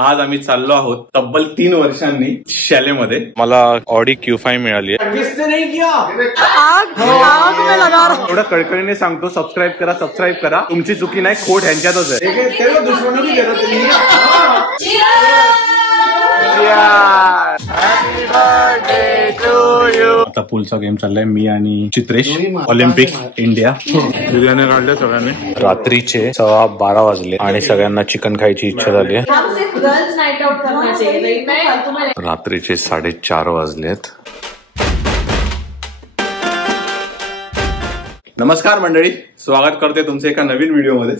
आज आम्ही चाललो आहोत तब्बल 3 वर्षांनी शालेमध्ये। मला ऑडी Q5 मिळाली आहे। एवढं कळकळीने सांगतो, सबस्क्राईब करा, तुमची चुकी नाही, खोट ह्यांच्यातच आहे। आता पुलचा गेम चाललाय, मी आणि चित्रेश, ऑलिम्पिक इंडिया। बिर्याणी काढल्या सगळ्यांनी। रात्रीचे 12:15 वाजले आणि सगळ्यांना चिकन खायची इच्छा झाली आहे। रात्रीचे 4:30 वाजलेत। नमस्कार मंडळी, स्वागत करते तुमचे एका नवीन व्हिडिओमध्ये।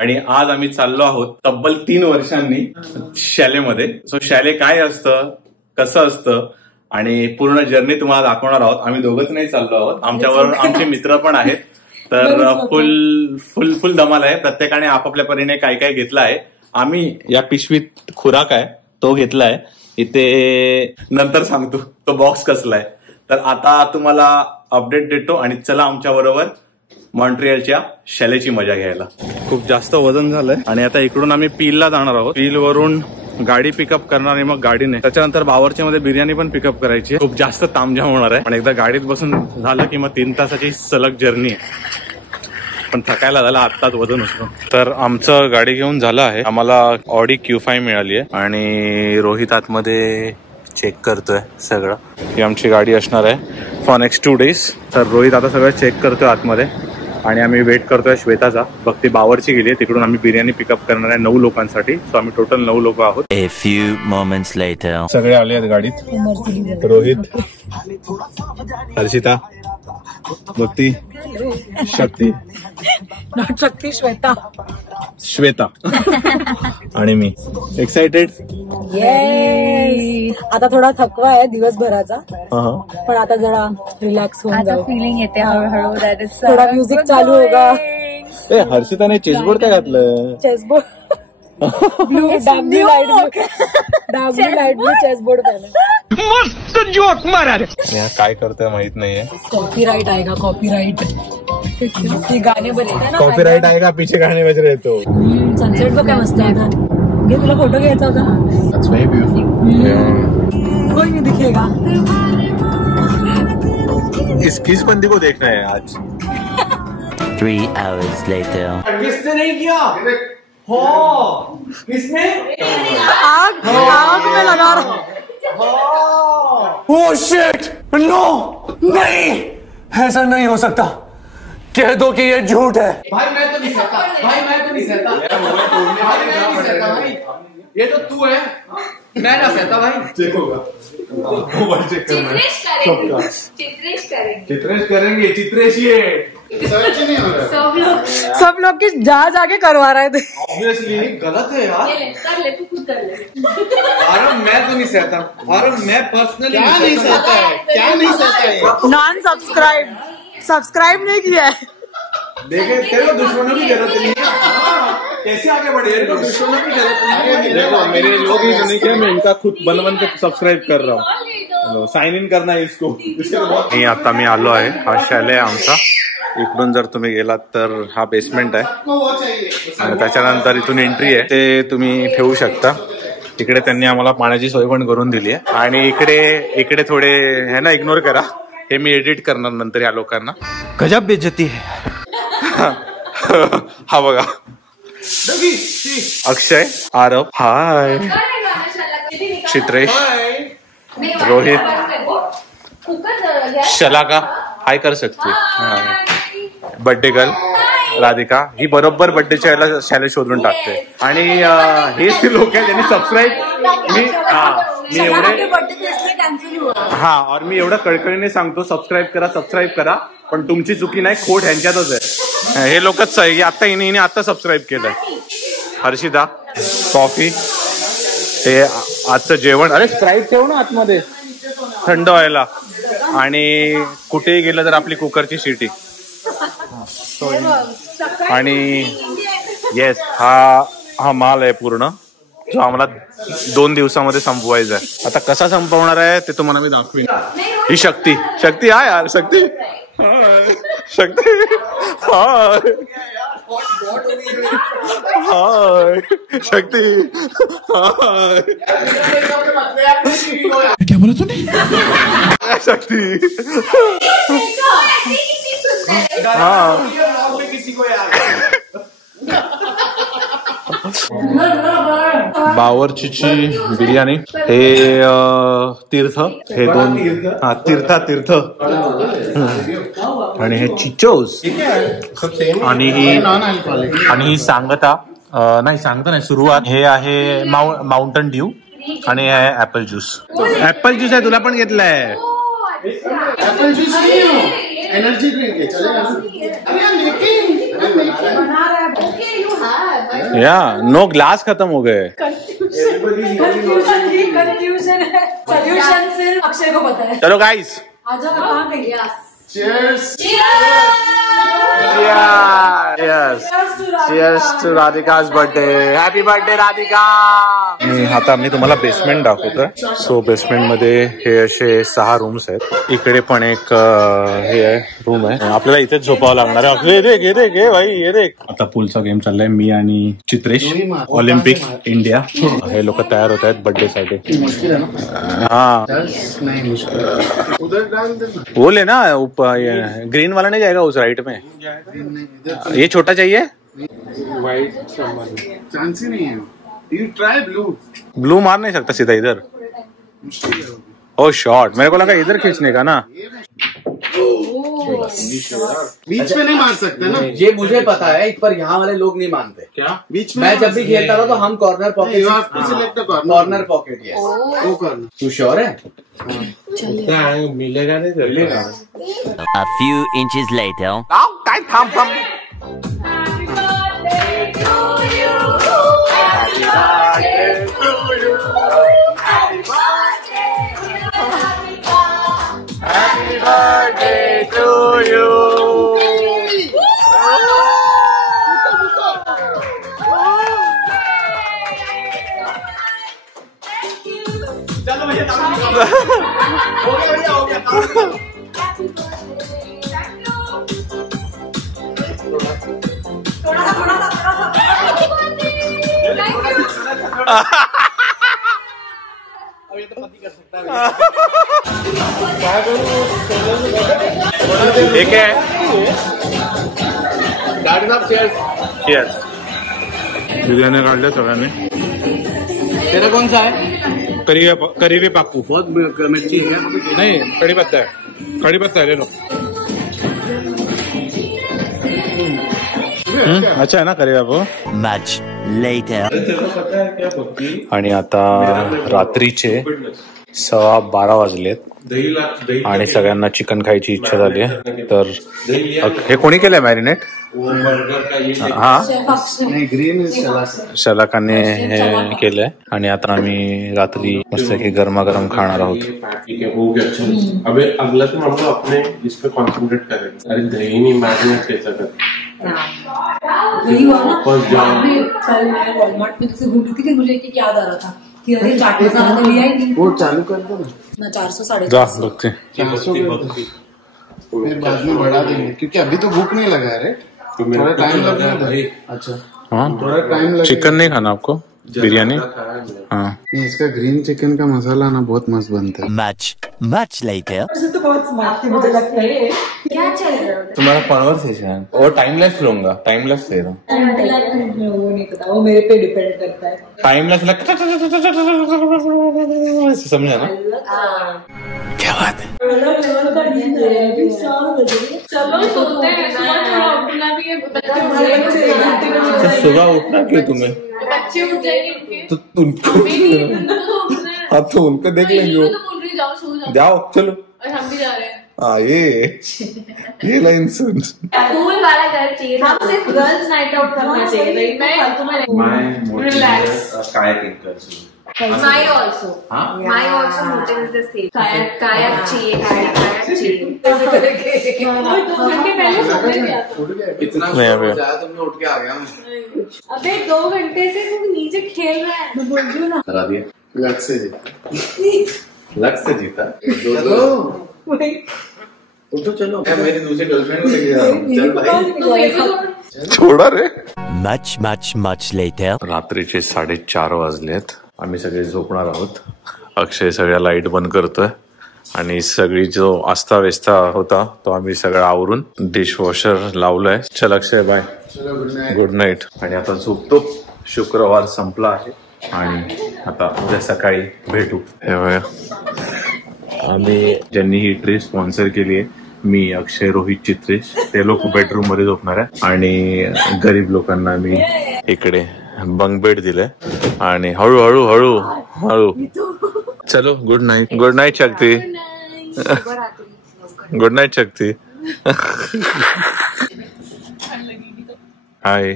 आणि आज आम्ही चाललो आहोत तब्बल 3 वर्षांनी शालेमध्ये। सो शाले काय असतं, कसं असतं आणि पूर्ण जर्नी तुम्हाला दाखवणार आहोत। आम्ही दोघंच नाही चाललो आहोत, आमच्याबरोबर आमचे मित्र पण आहेत। तर फुल धमाल आहे। प्रत्येकाने आपापल्या परीने काय काय घेतलं आहे। आम्ही या पिशवीत खुराक आहे तो घेतलाय, इथे नंतर सांगतो तो बॉक्स कसला आहे। तर आता तुम्हाला अपडेट देतो आणि चला आमच्या बरोबर मॉन्ट्रियलच्या शालेची मजा घ्यायला। खूप जास्त वजन झालंय आणि आता इकडून आम्ही पीलला जाणार आहोत। पील वरून गाडी पिकअप करणार आणि मग गाडीने त्याच्यानंतर बावरच्या मध्ये बिर्याणी पण पिकअप करायची। खूप जास्त तामझाम होणार आहे, पण एकदा गाडीत बसून झालं की मग 3 तासाची सलग जर्नी आहे। पण थकायला झालं, आत्ताच वजन असतो। तर आमचं गाडी घेऊन झालं आहे, आम्हाला ऑडी Q5 मिळाली आहे आणि रोहित आतमध्ये चेक करतोय सगळं। ही आमची गाडी असणार आहे फॉर नेक्स्ट 2 days। तर रोहित आता सगळं चेक करतोय आतमध्ये आणि आम्ही वेट करतोय श्वेताचा। भक्ती बावरची गेली, तिकडून आम्ही बिर्याणी पिकअप करणार आहे 9 लोकांसाठी। सो आम्ही टोटल 9 लोक आहोत। A few moments later. सगळे आले आहेत गाडीत। रोहित, हर्षिता, भक्ती, शक्ती, नॉट शक्ती, श्वेता आणि मी। एक्साइटेड? येस। आता थोडा थकवा आहे दिवसभराचा, पण आता जरा रिलॅक्स होऊन जाऊ। फीलिंग येते हळूहळू। थोडा म्युझिक चालू होगा। ए हर्षिताने चेसबोर्ड काय घातलं? Chessboard blue darkly light blue chessboard पहना। मस्त जोक मारा रे। काय करतोय माहित नाहीये। कॉपीराइट आएगा, कॉपीराइट। ये गाने बनेगा ना, कॉपीराइट आएगा, पीछे गाने बज रहे तो। सनसेट तो क्या मस्त है ना। ये तुला फोटो घ्यायचा होता ना। That's very beautiful. कोई नहीं दिखेगा। किस बंदी को देखना है आज? 3 hours later. किसने नहीं किया? किसने? आग में लगा रहा। Oh shit! No! नहीं! ऐसा नहीं हो सकता। कह दो कि ये झूठ है। भाई मैं तो नहीं सहता। भाई मैं तो नहीं सहता। भाई मैं नहीं सहता भाई। ये तो तू है, मैं ना सहता भाई। चेक होगा। मोबाइल चेक करना है। चित्रेश करेंगे। चित्रेश ये सब लोग की जाके करवा रहे थे। ऑब्वियसली गलत है यार। कर ले, तू खुद कर ले। आरम मैं तो नहीं सहता। आरम मैं पर्सनली क्या नहीं सहता है? क्या नहीं सहता है? नॉन सब्सक्राइब नहीं किया है। देखे तेरे को दुश्मनों की जरूरत नहीं है। कैसे आगे बढ़े? तेरे को दुश्मनों की जरूरत नहीं है। देखो मेरे लोग ही नहीं किया, मैं इनका खुद बन के सबस्क्राईब कर रहा हूँ। साइन इन करना है इसको। मी आता मी आलो आहे, हा शाले आहे आमचा। इकडून जर तुम्ही गेलात तर हा बेसमेंट आहे आणि त्याच्यानंतर इथून एंट्री आहे, ते तुम्ही ठेवू शकता। इकडे त्यांनी आम्हाला पाण्याची सोय पण करून दिली आहे आणि इकडे थोडे है ना, इग्नोर करा, हे मी एडिट करणार नंतर या लोकांना। गजब बेइज्जती है। हा बघा, अक्षय, आरव, हाय, चित्रेश, रोहित, शलाका हाय कर सकते, बर्थडे गर्ल राधिका, ही बरोबर बर्थडेच्या याला शाले शोधून टाकते। आणि हेच ते लोक आहेत ज्यांनी सबस्क्राईब मी एवढं कळकळीने सांगतो, सबस्क्राईब करा, पण तुमची चुकी नाही, खोट ह्यांच्यातच आहे। हे लोकच आहे, आता हिने आता सबस्क्राईब केलंय। हर्षिता, कॉफी, हे आजचं जेवण, अरे स्प्राईट ठेव ना आतमध्ये थंड व्हायला, आणि कुठेही गेलं तर आपली कुकरची शिटी। आणि येस, हा माल आहे पूर्ण, जो आम्हाला 2 दिवसामध्ये संपवायचा आहे। आता कसा संपवणार आहे ते तुम्हाला मी दाखवीन। ही शक्ती आहे यार, शक्ती हाय, हाय शक्ति, हाय क्या बोला तूने? शक्ति, हाँ किसी को यार बावर्चीची बिर्याणी, हे तीर्थ, हे दोन हा तीर्थ आणि हे चिचोस आणि ही सांगता नाही सुरुवात. हे आहे माउंटन ड्यू आणि हे आहे ऍपल ज्यूस. ऍपल ज्यूस आहे, तुला पण घेतलाय. एप्पल जूस नहीं हो, एनर्जी ड्रिंक है, चलेगा ना? या नो ग्लास खत्म हो गए. कंफ्यूजन है, सोल्यूशन सिर्फ अक्षय को पता है. चलो गाइस, आजा कहाँ गई? Cheers. Cheers to Radhika's birthday. Happy birthday Radhika. आता मी तुम्हाला बेसमेंट दाखवतोय. सो बेसमेंट मध्ये हे असे 6 रूम्स आहेत. इकडे पण एक हे आहे रूम आहे. आपल्याला इथेच झोपावं लागणार आहे. ये भाई. आता पूलचा गेम चाललाय. मी आणि चित्रेश, ऑलिम्पिक इंडिया, हे लोक तयार होत आहेत बर्थडे साठी. मुश्किल है ना? हाँ नहीं मुश्किल. उधर डाल देना. वो लेना ग्रीन वाला नहीं जाएगा उस राइट में. ये छोटा चाहिए. व्हाइट चांस ही नहीं है. यू ट्राई ब्लू मार नहीं सकता सीधा इधर. ओ शॉट, मेरे को लगा इधर खींचने का ना. बीच में नहीं मार सकते ना. ये मुझे पता है, पर यहाँ वाले लोग नहीं मानते. क्या बीच में मैं जब भी खेलता था तो हम कॉर्नर पॉकेट, कॉर्नर पॉकेट. वो करना. तू श्योर है? मिलेगा नहीं चलेगा. A few inches later. चलो भैया, हो गया. ठीक है. बिर्याणी काढल्या सगळ्यांनी. तेरा कौन सा है? करीबी पाकू. बहुत मिर्ची है. नहीं, कड़ी पत्ता है, ले लो. अच्छा है ना करी बाबू. Much later. आणि आता रात्रीचे 12:15 वाजलेत आणि सगळ्यांना चिकन खायची इच्छा झाली आहे. तर हे कोणी केलंय मॅरिनेट? हा, नहीं ग्रीन शलाकाने हे केलंय. आणि आता आम्ही रात्री मस्त की गरमागरम खाणार आहोत. ठीक है, हो गया. अच्छा, अबे अगला तुम हम लोग अपने इस पे कॉन्सेंट्रेट करेंगे. अरे दही नहीं मैरिनेट कैसा कर. कल मैं वॉलमार्ट में से घूम रही थी कि मुझे एक याद आ रहा था कि अरे चाट मसाला तो लिया ही नहीं. वो चालू कर दो ना 400 साढ़े जा बघते. 400 फिर बाद में बढ़ा देंगे क्योंकि अभी तो भूख नहीं लगा है. थोड़ा टाइम लगेगा. अच्छा हाँ, थोड़ा टाइम लगेगा. चिकन नहीं खाना आपको? बिरयानी. हाँ, इसका ग्रीन चिकन का मसाला ना बहुत मस्त बनता है. Much later. तो बहुत स्मार्ट थी मुझे लगता है. क्या चल रहा है? तुम्हारा कॉन्वर्सेशन और टाइमलेस लूंगा. टाइमलेस दे रहा हूँ. वो नहीं पता, वो मेरे पे डिपेंड करता है. टाइमलेस समझा ना. क्या बात है? अलग लेवल का नींद है. अभी 4 बजे. चलो सोते हैं, सुबह थोड़ा उठना भी है. बच्चे सुबह उठना क्यों तुम्हें? उठ जाएंगे उनके. तो उनको हाँ तो उनको देख लेंगे. जाओ सो जाओ. जाओ चलो. और हम भी जा रहे हैं. हाँ ये लाइन सुन. पूल वाला घर चाहिए. हम सिर्फ गर्ल्स नाइट आउट करना चाहिए. मैं relax. My also. My also motive is the same. कायाक चाहिए. 2 घंटे पहले सोने गया था. इतना तुमने उठ के आ गया. अबे 2 घंटे से तुम नीचे खेल रहा है. बोल रही हूँ ना. करा दिया. लक से जीता. उठो चलो. मेरी दूसरी गर्लफ्रेंड को लेके जा रहा हूँ. चल भाई. छोडा रे. Much later. रात्रीचे 4:30 वाजलेत. आम्ही सगळे झोपणार आहोत. अक्षय सगळ्या लाईट बंद करतोय आणि सगळी जो अस्ताव्यस्ता होता तो आम्ही सगळं आवरून डिशवॉशर लावलंय. चल अक्षय बाय, गुड नाईट. आणि आता झोपतो. शुक्रवार संपला आहे आणि आता उद्या सकाळी भेटू. हे बघा, आम्ही ज्यांनी ही ट्रिप स्पॉन्सर केली आहे, मी, अक्षय, रोहित, चित्रेश, ते लोक बेडरूम मध्ये झोपणार आहे आणि गरीब लोकांना मी इकडे बंक बेड दिलंय. आणि हळूहळू हळू हळू चलो. Good night. Good night Shakti. Good night Shakti. Hi.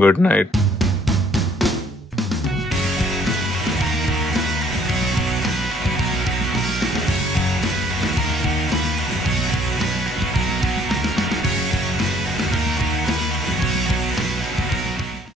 Good night.